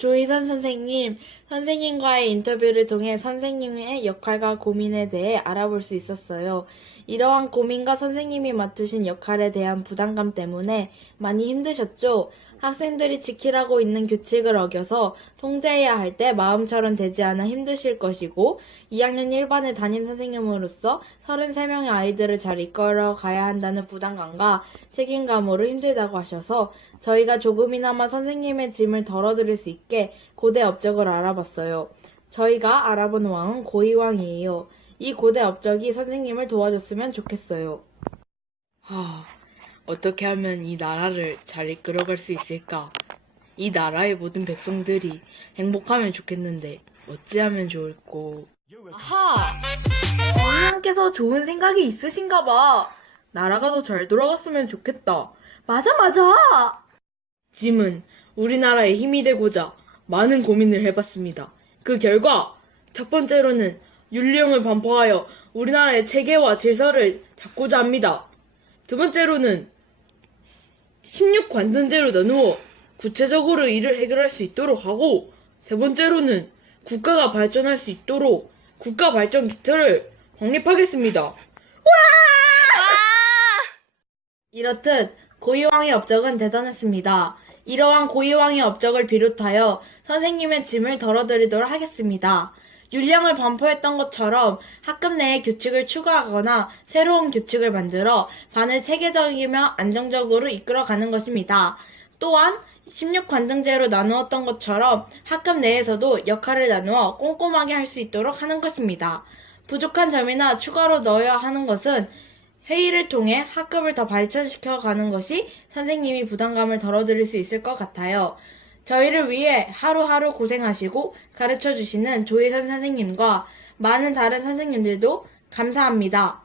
조희선 선생님, 선생님과의 인터뷰를 통해 선생님의 역할과 고민에 대해 알아볼 수 있었어요. 이러한 고민과 선생님이 맡으신 역할에 대한 부담감 때문에 많이 힘드셨죠? 학생들이 지키라고 있는 규칙을 어겨서 통제해야 할 때 마음처럼 되지 않아 힘드실 것이고, 2학년 1반에 담임 선생님으로서 33명의 아이들을 잘 이끌어 가야 한다는 부담감과 책임감으로 힘들다고 하셔서 저희가 조금이나마 선생님의 짐을 덜어드릴 수 있게 고대 업적을 알아봤어요. 저희가 알아본 왕은 고이왕이에요. 이 고대 업적이 선생님을 도와줬으면 좋겠어요. 하, 어떻게 하면 이 나라를 잘 이끌어갈 수 있을까? 이 나라의 모든 백성들이 행복하면 좋겠는데 어찌하면 좋을꼬? 아하! 선생님께서 좋은 생각이 있으신가 봐. 나라가 더 잘 돌아갔으면 좋겠다. 맞아, 맞아! 짐은 우리나라의 힘이 되고자 많은 고민을 해봤습니다. 그 결과 첫 번째로는 윤리형을 반포하여 우리나라의 체계와 질서를 잡고자 합니다. 두 번째로는 16관등제로 나누어 구체적으로 일을 해결할 수 있도록 하고 세 번째로는 국가가 발전할 수 있도록 국가 발전 기틀을 확립하겠습니다. 이렇듯 고이왕의 업적은 대단했습니다. 이러한 고이왕의 업적을 비롯하여 선생님의 짐을 덜어드리도록 하겠습니다. 율령을 반포했던 것처럼 학급 내에 규칙을 추가하거나 새로운 규칙을 만들어 반을 체계적이며 안정적으로 이끌어가는 것입니다. 또한 16관등제로 나누었던 것처럼 학급 내에서도 역할을 나누어 꼼꼼하게 할 수 있도록 하는 것입니다. 부족한 점이나 추가로 넣어야 하는 것은 회의를 통해 학급을 더 발전시켜 가는 것이 선생님이 부담감을 덜어드릴 수 있을 것 같아요. 저희를 위해 하루하루 고생하시고 가르쳐 주시는 조혜선 선생님과 많은 다른 선생님들도 감사합니다.